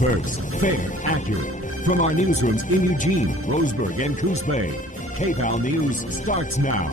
First, fair, accurate. From our newsrooms in Eugene, Roseburg, and Coos Bay, KVAL News starts now.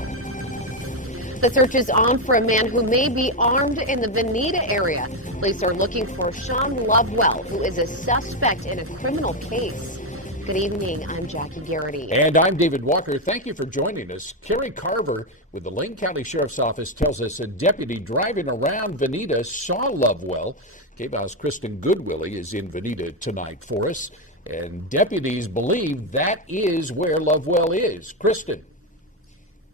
The search is on for a man who may be armed in the Veneta area. Police are looking for Sean Lovewell, who is a suspect in a criminal case. Good evening, I'm Jackie Garrity. And I'm David Walker. Thank you for joining us. Kerry Carver with the Lane County Sheriff's Office tells us a deputy driving around Veneta saw Lovewell. KVAL's Kristen Goodwillie is in Veneta tonight for us. And deputies believe that is where Lovewell is. Kristen.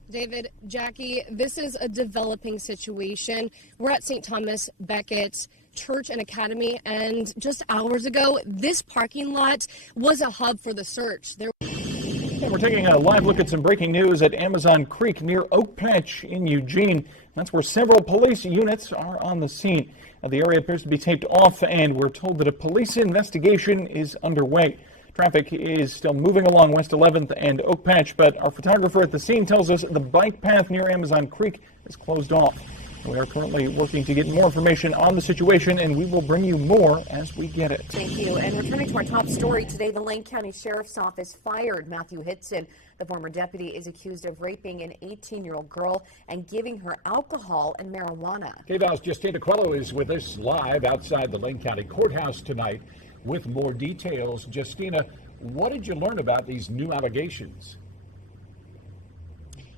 David, Jackie, this is a developing situation. We're at St. Thomas Becket Church and Academy, and just hours ago, this parking lot was a hub for the search. And we're taking a live look at some breaking news at Amazon Creek near Oak Patch in Eugene. That's where several police units are on the scene. The area appears to be taped off, and we're told that a police investigation is underway. Traffic is still moving along West 11th and Oak Patch, but our photographer at the scene tells us the bike path near Amazon Creek is closed off. We are currently working to get more information on the situation, and we will bring you more as we get it. Thank you. And returning to our top story today, the Lane County Sheriff's Office fired Matthew Hitson. The former deputy is accused of raping an 18-year-old girl and giving her alcohol and marijuana. KVAL's Justina Quello is with us live outside the Lane County Courthouse tonight with more details. Justina, what did you learn about these new allegations?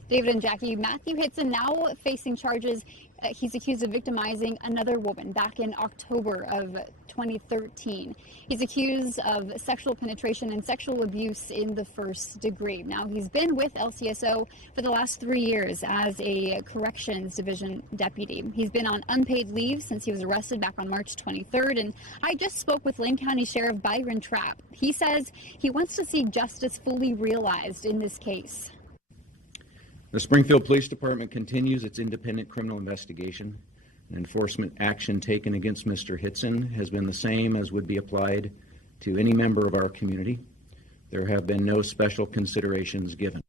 David and Jackie, Matthew Hitson now facing charges. He's accused of victimizing another woman back in October of 2013. He's accused of sexual penetration and sexual abuse in the first degree. Now, he's been with LCSO for the last 3 years as a corrections division deputy. He's been on unpaid leave since he was arrested back on March 23rd. And I just spoke with Lane County Sheriff Byron Trapp. He says he wants to see justice fully realized in this case. The Springfield Police Department continues its independent criminal investigation. Enforcement action taken against Mr. Hitson has been the same as would be applied to any member of our community. There have been no special considerations given.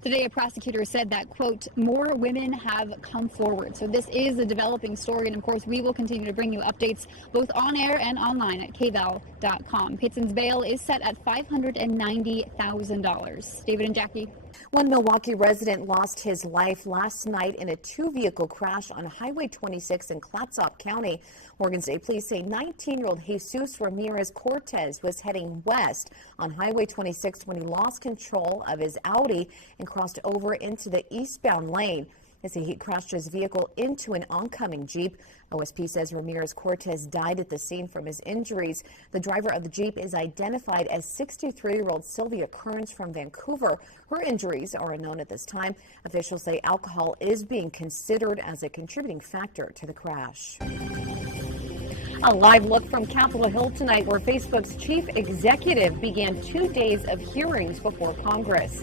Today, a prosecutor said that, quote, more women have come forward. So this is a developing story, and of course, we will continue to bring you updates both on air and online at kval.com. Hitson's bail is set at $590,000. David and Jackie. One Milwaukee resident lost his life last night in a two-vehicle crash on Highway 26 in Clatsop County. Oregon State Police say 19-year-old Jesus Ramirez Cortez was heading west on Highway 26 when he lost control of his Audi and crossed over into the eastbound lane. As he crashed his vehicle into an oncoming Jeep. OSP says Ramirez Cortez died at the scene from his injuries. The driver of the Jeep is identified as 63-year-old Sylvia Kearns from Vancouver. Her injuries are unknown at this time. Officials say alcohol is being considered as a contributing factor to the crash. A live look from Capitol Hill tonight, where Facebook's chief executive began 2 days of hearings before Congress.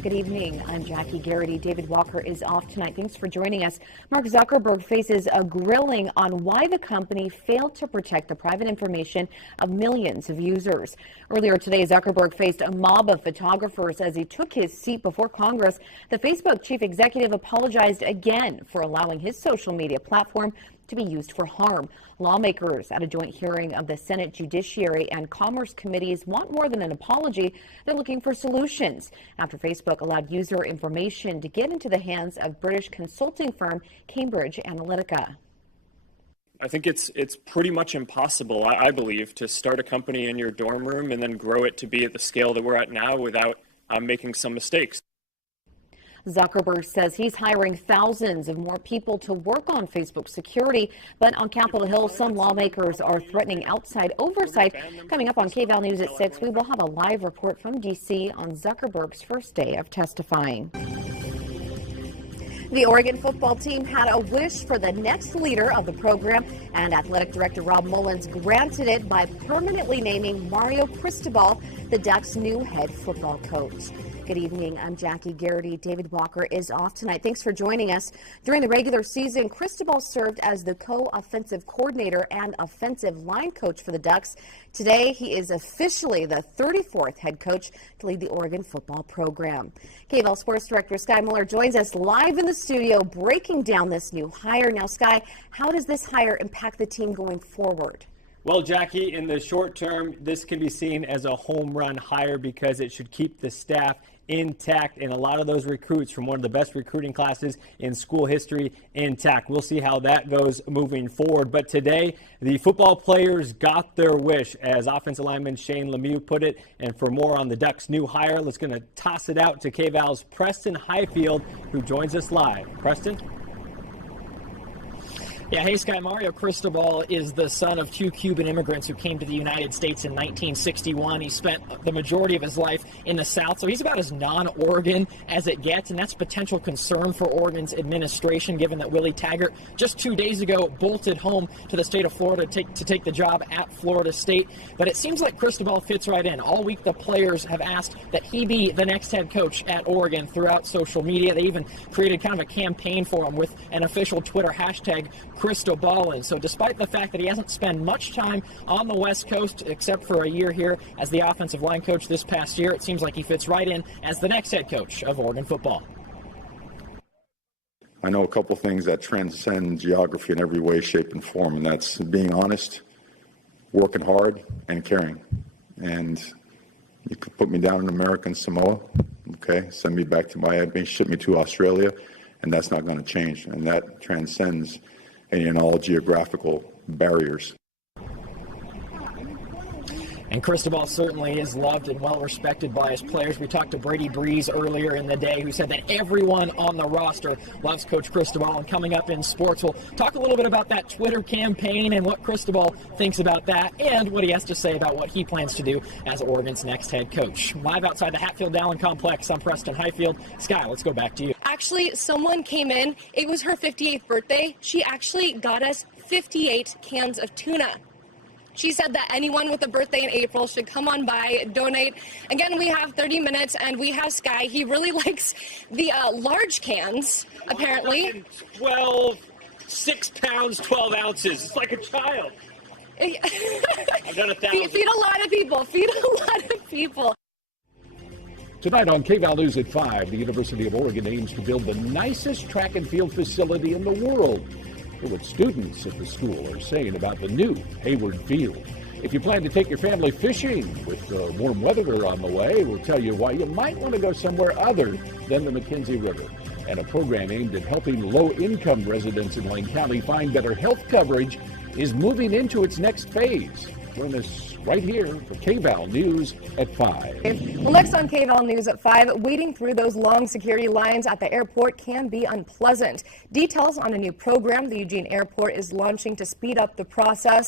Good evening. I'm Jackie Garrity. David Walker is off tonight. Thanks for joining us. Mark Zuckerberg faces a grilling on why the company failed to protect the private information of millions of users. Earlier today, Zuckerberg faced a mob of photographers as he took his seat before Congress. The Facebook chief executive apologized again for allowing his social media platform to be used for harm. Lawmakers at a joint hearing of the Senate Judiciary and Commerce Committees want more than an apology. They're looking for solutions after Facebook allowed user information to get into the hands of British consulting firm Cambridge Analytica. I think it's pretty much impossible, I believe, to start a company in your dorm room and then grow it to be at the scale that we're at now without making some mistakes. Zuckerberg says he's hiring thousands of more people to work on Facebook security, but on Capitol Hill, some lawmakers are threatening outside oversight. Coming up on KVAL News at 6, we will have a live report from D.C. on Zuckerberg's first day of testifying. The Oregon football team had a wish for the next leader of the program, and athletic director Rob Mullins granted it by permanently naming Mario Cristobal the Ducks' new head football coach. Good evening. I'm Jackie Garrity. David Walker is off tonight. Thanks for joining us. During the regular season, Cristobal served as the co-offensive coordinator and offensive line coach for the Ducks. Today, he is officially the 34th head coach to lead the Oregon football program. KVAL Sports Director Sky Muller joins us live in the studio breaking down this new hire. Now, Sky, how does this hire impact the team going forward? Well, Jackie, in the short term, this can be seen as a home run hire because it should keep the staff intact and a lot of those recruits from one of the best recruiting classes in school history intact. We'll see how that goes moving forward. But today, the football players got their wish, as offensive lineman Shane Lemieux put it. And for more on the Ducks' new hire, let's going to toss it out to KVAL's Preston Highfield, who joins us live. Preston? Yeah, hey, Sky. Mario Cristobal is the son of two Cuban immigrants who came to the United States in 1961. He spent the majority of his life in the South, so he's about as non-Oregon as it gets, and that's potential concern for Oregon's administration, given that Willie Taggart just 2 days ago bolted home to the state of Florida to take the job at Florida State. But it seems like Cristobal fits right in. All week, the players have asked that he be the next head coach at Oregon throughout social media. They even created kind of a campaign for him with an official Twitter hashtag, Cristobalin. So despite the fact that he hasn't spent much time on the West Coast, except for a year here as the offensive line coach this past year, it seems like he fits right in as the next head coach of Oregon football. I know a couple things that transcend geography in every way, shape, and form, and that's being honest, working hard, and caring. And you could put me down in American Samoa, okay, send me back to Miami, ship me to Australia, and that's not going to change. And that transcends any and all geographical barriers. And Cristobal certainly is loved and well respected by his players. We talked to Brady Breeze earlier in the day, who said that everyone on the roster loves Coach Cristobal. And coming up in sports, we'll talk a little bit about that Twitter campaign and what Cristobal thinks about that and what he has to say about what he plans to do as Oregon's next head coach. Live outside the Hatfield-Dowling complex, I'm Preston Highfield. Sky, let's go back to you. Actually, someone came in. It was her 58th birthday. She actually got us 58 cans of tuna. She said that anyone with a birthday in April should come on by, donate. Again, we have 30 minutes, and we have Sky. He really likes the large cans, apparently. 6 pounds, 12 ounces. It's like a child. I've done 1,000. Feed a lot of people. Feed a lot of people. Tonight on KVAL News at 5, the University of Oregon aims to build the nicest track and field facility in the world. What students at the school are saying about the new Hayward Field. If you plan to take your family fishing with warm weather on the way, we'll tell you why you might want to go somewhere other than the McKenzie River. And a program aimed at helping low-income residents in Lane County find better health coverage is moving into its next phase. Join us right here for KVAL News at 5. Well, next on KVAL News at 5, waiting through those long security lines at the airport can be unpleasant. Details on a new program the Eugene Airport is launching to speed up the process.